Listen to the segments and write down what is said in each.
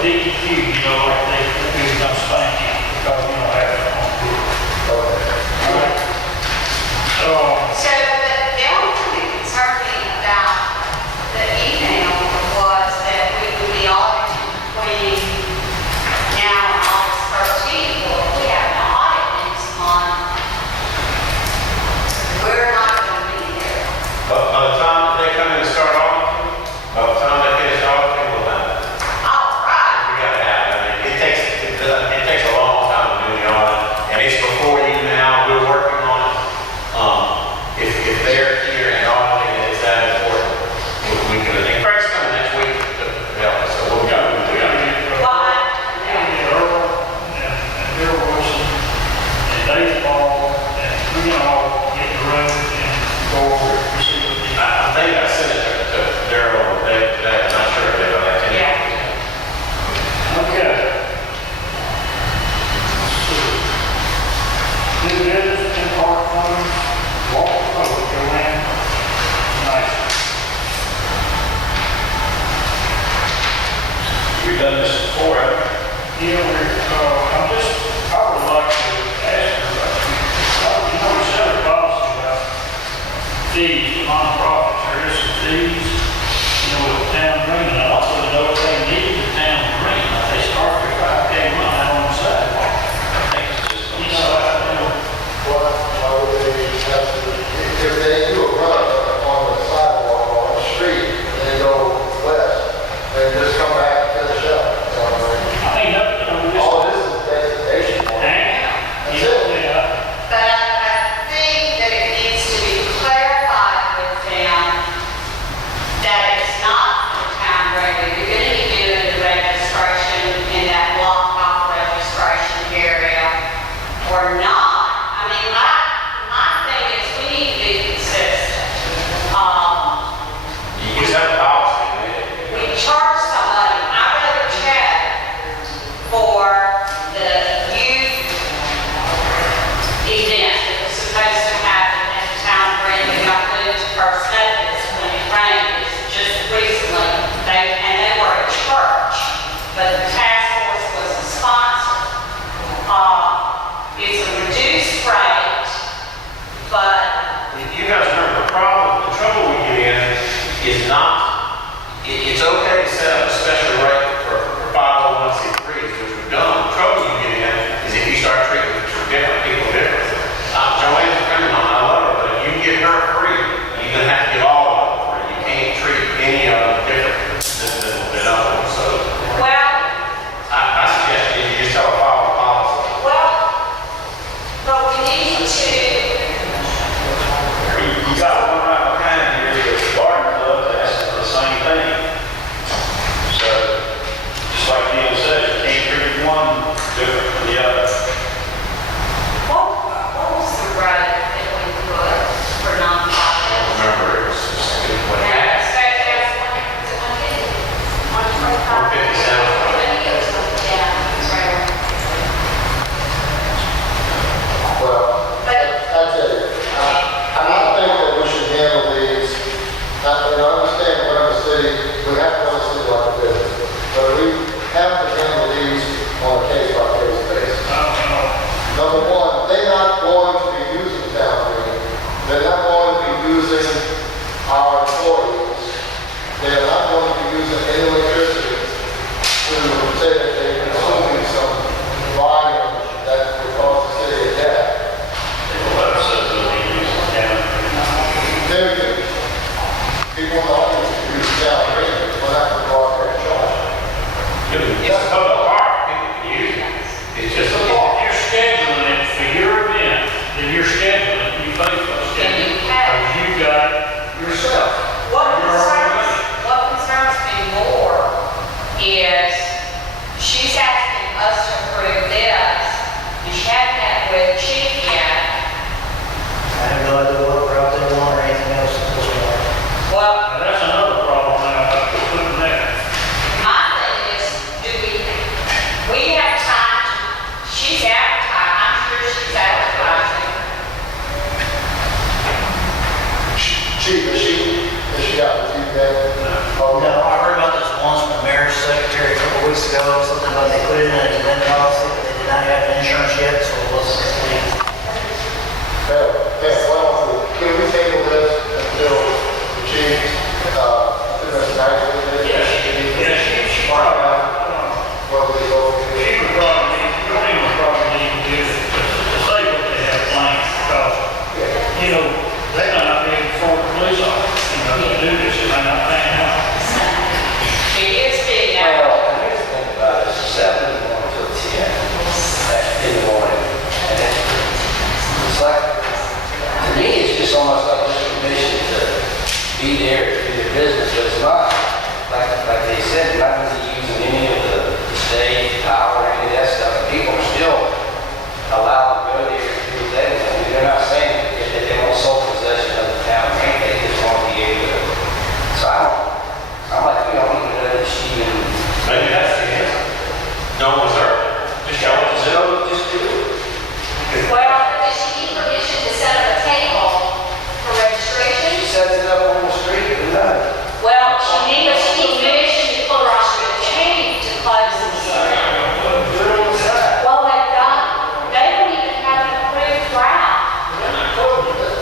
DEQ, you know, like they do some spanking because you don't have it on good. All right. So the only thing that concerned me about the email was that we would be auditing between now and August 13th. Well, if we have an audit next month, we're not going to be there. But by the time that they come in and start auditing, by the time they finish auditing, we'll have it. All right. We gotta have it. I mean, it takes a long time to do the audit, and it's before you now, we're working on it. If they're here and auditing it, it's that important. We can, and Craig's coming next week to help us, so we'll go. We gotta get Earl and Bill Wilson and Dave Ball, and we can all get the room and go over it and see what they. I think I sent it to Daryl or Dave today, I'm not sure if they don't have any. Okay. New business and park funds, walk the public, Joanne. Nice. We've done this before, haven't we? Yeah, I would like to ask her about, you know, we set a policy about fees, nonprofits, there is some fees, you know, with the town green, and I also know if they need the town green, if they start their 5K run out on the sidewalk. I think it's just, you know, Why would they have to, if they do a run on the sidewalk or on the street, and they go west, and just come back and finish up? I mean, All this is destination. that's That's it. Yeah. But I think that it needs to be clarified with them that it's not for town ready. You're going to be doing the registration in that blocked off registration area or not. I mean, my thing is we need to be consistent. You just have a policy. We charge somebody, I wrote a check for the youth event that was supposed to happen at the town green. We got moved to First Methodist when it rained just recently. They were a church, but the task force was a sponsor. It's a reduced rate, but You guys remember the trouble we get in is not, it's okay to set up a special rate for 501c3s, which we've done. The trouble you get in is if you start treating different people differently. Joanne's a friend of mine, I love her, but if you give her free, you're gonna have to give all of them free. You can't treat any of them different than others. So well, I suggest you just tell her follow the policy. but we need to, You got one right behind here, the garden club, that's the same thing. So, just like Neil said, you can't treat one different from the other. what was the rate that we put for I nonprofit? don't remember, it was just what Yeah, happened. so that's 150. 150 sounds right. I think it was 150, yeah, it's right. Well, But I tell you, I think that we should handle these, I understand we're in the city, we have to run the city like a business, but we have to handle these on a case-by-case basis. Number one, they're not going to be using town green. They're not going to be using our employees. They're not going to be using any electricity. ago, something about they put in an event policy, but they did not have insurance yet, so it wasn't complete. Well, can we table this until the chief, this night? She probably, Well, we go. she would probably need, your name would probably need to do it to say what they have planned, because, you know, they might not be able to afford a police officer, you know, to do this, it may not pan out. It is big now. Well, and here's the thing about it, it's 7 in the morning till 10 in the morning. And it's like, to me, it's just almost like just permission to be there, to do their business, but it's not, like they said, they're not going to be using any of the stage, power, any of that stuff. People are still allowed to go there and do what they want. I mean, they're not saying that they want sole possession of the town, they just want to be able to. So I'm like, we don't even know that she even. Maybe that's the answer. Don't reserve it. Just tell it to zero. Just do it. Well, does she need permission to set up a table for registration? She sets it up on the street, and Well, she needs permission to put her on the chain to close the store. Well, they don't even have an approved route.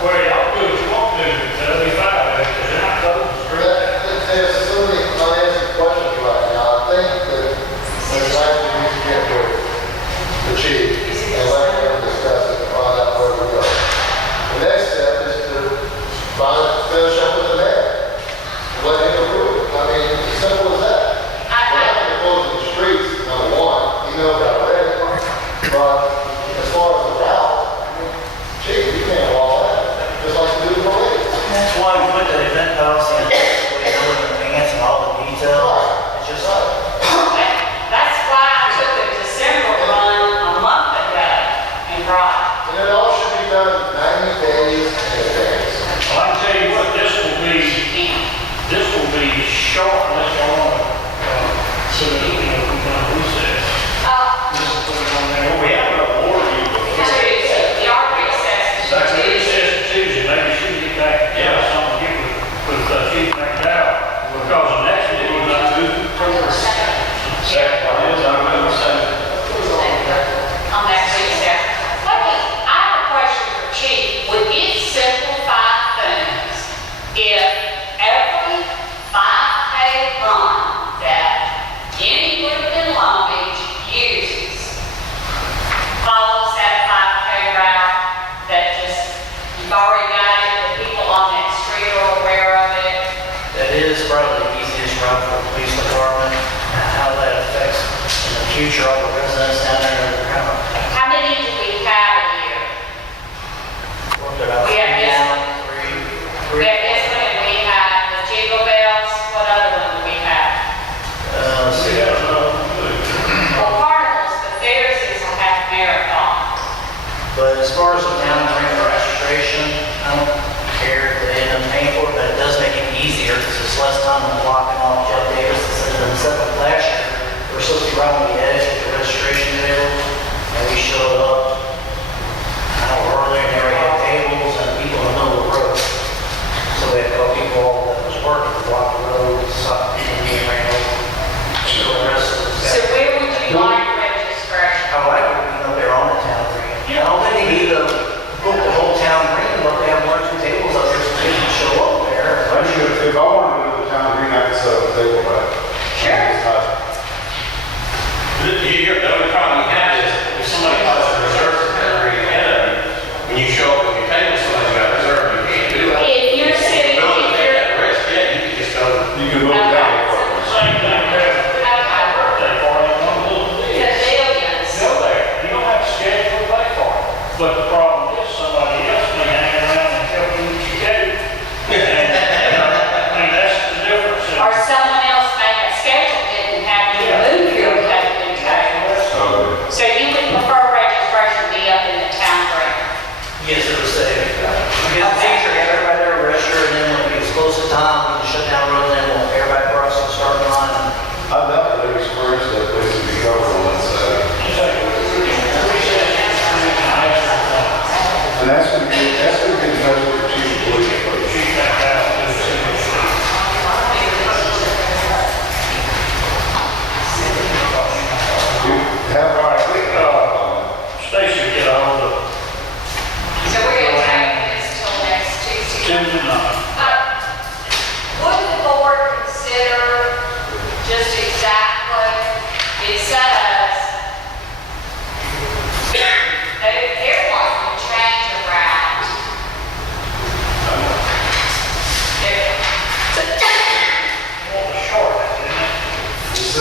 Well, y'all do what you want to do, that'll be fine, because they're not closing the street. There's so many unanswered questions right now. I think that there's time for you to get with the chief and let him discuss it and find out where we go. The next step is to finish up with the mayor. Let him approve it. I mean, it's simple as that. We're not going to close the streets, number one, you know that already. But as far as the route, I mean, chief, you can't walk that, just like you do the police. That's why we put the event policy in place, so we know in advance and all the details. It's just, That's why I took the December run a month ago and brought. And it all should be done 90 days in advance. Well, I can tell you what, this will be short, unless y'all want to, so that, you know, we can recess. This will put it on there. We have an award you before. The art recess. That's a recess Tuesday, maybe she can get back, something, get with Chief McDowell, because the next one, we're not moving forward. Second, second. On that recess. Okay, I have a question for Chief. Would it simplify things if every 5K run that any group in Long Beach uses follows that 5K route that just, you've already got it, the people on that street are aware of it? that is probably the easiest route for the police department, and how that affects in the future all the residents down there in the county. How many do we have a year? Worked it out. We have this one. Three. We have this one and we have the Jingle Bells. What other one do we have? Let's see. Well, carnivals, but theirs is a half marathon. But as far as the town bringing registration, I don't care if they end up paying for it, but it does make it easier, because it's less time than blocking off Jeff Davis instead of them set up last year. We're supposed to be right on the edge with the registration tables.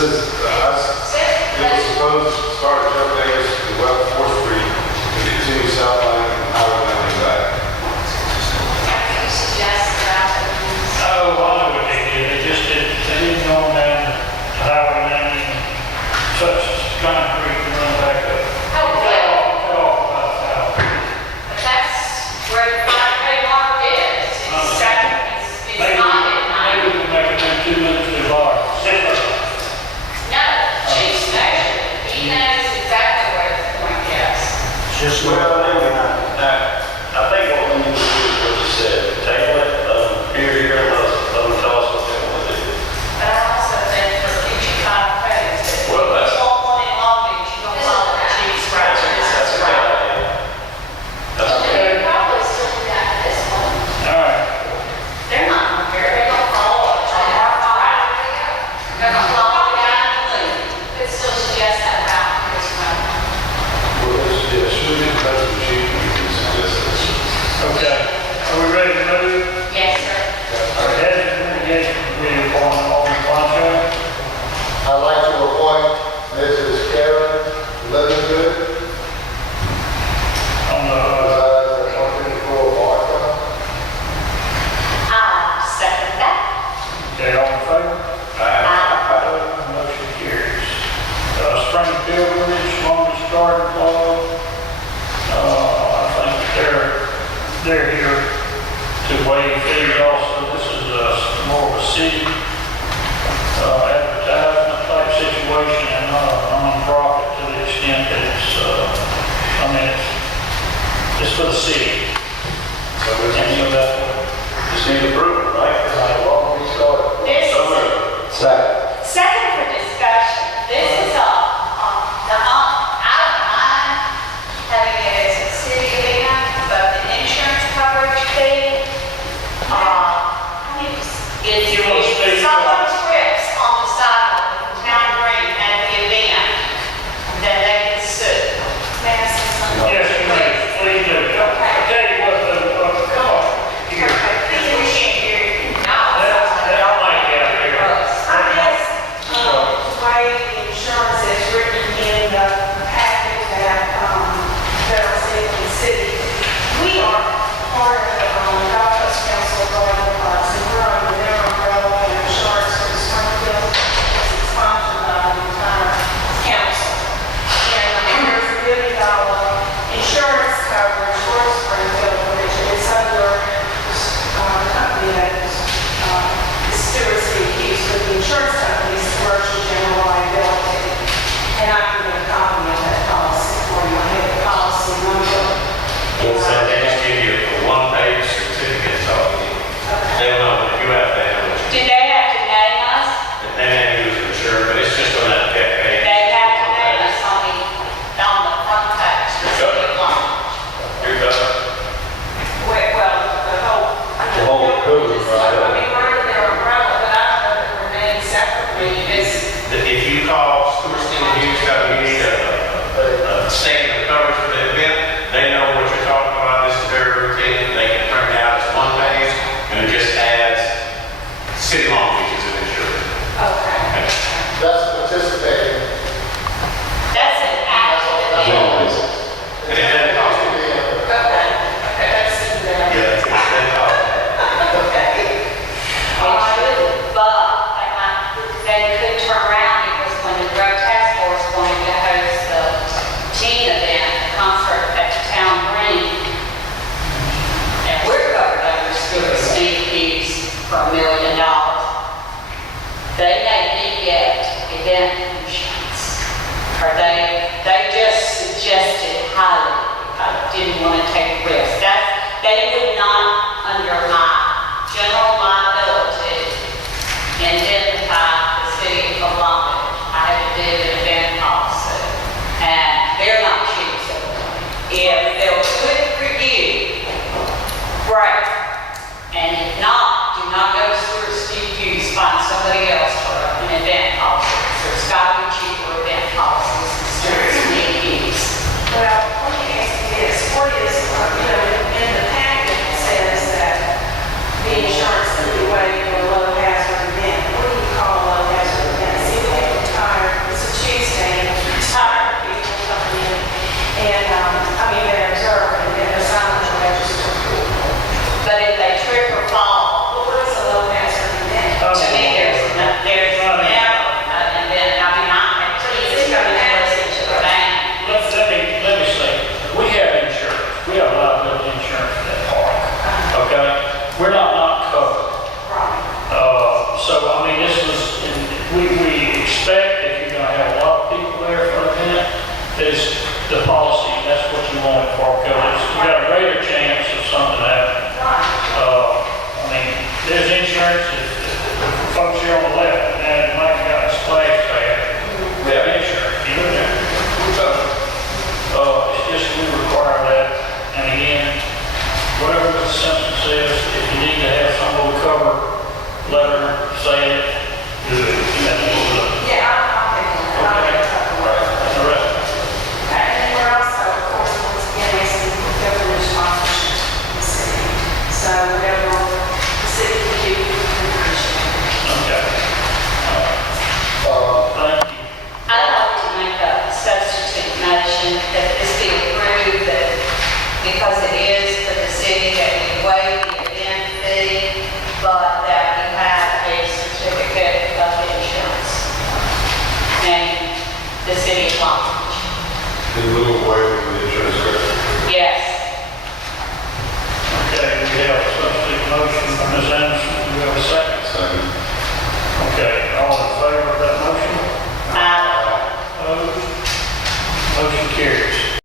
is, it was supposed to start at Jeff Davis to West 4th Street and continue South Lane and Highway 90 back. You suggest that. Oh, I know what they did, they didn't go down the highway 90 and touch concrete and run back up. Oh, Fell off about a foul. But that's where the 5K mark is. It's second, it's Maybe, not at maybe we 9. can make it in 2 minutes too large. No, Chief's measured. He knows exactly where the point is. Just Well, I think what we need to do is what you said, table it, here, let them tell us what they want to do. But I also think for future 5Ks, Well, that's- if you want one in Long Beach, you're going to follow the Chief's route. That's a good idea. That's a good They probably still do that for this one. All right, They're not going to care. They're going to follow it. They're going to follow it down the loop. Could still suggest that route for this one. Well, yeah, should we get in touch with the chief? We can suggest this. okay. Are we ready to move? Yes, sir. Our hazard mitigation committee appointment, Alderman Blanco. I'd like to appoint Mrs. Karen Livingston, On the, as a 154 Barker. I second that. okay, all in favor? Motion carries. Spring Pilgrimage, longest garden club. I think they're here to waive fees also. This is more of a city advertisement type situation and not a non-profit to the extent that it's for the city. So we just need approval, right? Long Beach Garden. This So is moved. second for discussion. This is I don't mind having it as a city event, but the insurance coverage fee, You wanna speak? if someone trips on the sidewalk of the town green at the event, then they can sue. May I say something? Yes, you may, please do. I tell you what, come on, here. We can't hear you. No. That might be out there. I guess, why the insurance is written in the packet that, Federal City, we are part of the, Gulf Coast Council Garden Clubs, and we're under their umbrella and insurance for the Springfield, is sponsored by the entire council. And there's a $1 million insurance coverage for Springfield, which is under, company that is, Stewart City keeps with the insurance company's commercial general liability. And I can get a copy of that policy for you. I have the policy number. So they just give you a one-page certificate, so they don't know if you have that, Do they have to name us? and then you was insured, but it's just on that page. They have to name us on the front page, the city line. You're done. Well, the whole code, right? I mean, we're under their umbrella, but I don't know if we're named separately. If you call Stewart City Hughes Company, you need a statement of coverage for the event, they know what you're talking about, this is very routine, they can print it out as one page, and it just adds City Long Beach as an insured. Okay. That's participating. That's an actual event. And it doesn't cost you. Okay, that's in there. Yeah, it doesn't cost you. But they could turn around because when the drug task force wanted to host the teen event, the concert at the town green, and we're covered under Stewart City fees for $1 million. They made me get event insurance. Or they just suggested highly if I didn't want to take risks. They would not, under my general liability, indemnify the city of Long Beach. I had to do an event policy. And they're not cheap, so if they'll do it for you, great. And if not, do not go to Stewart City Hughes, find somebody else for an event policy. There's got to be cheaper event policies than Stewart City Hughes. Well, let me ask you this, what is, in the packet line. In lieu of waiving the insurance rate. Yes. Okay, we have a substitute motion from Ms. Anderson. Do we have a second? Second. Okay, all in favor of that motion? Uh, Opposed? Motion carries.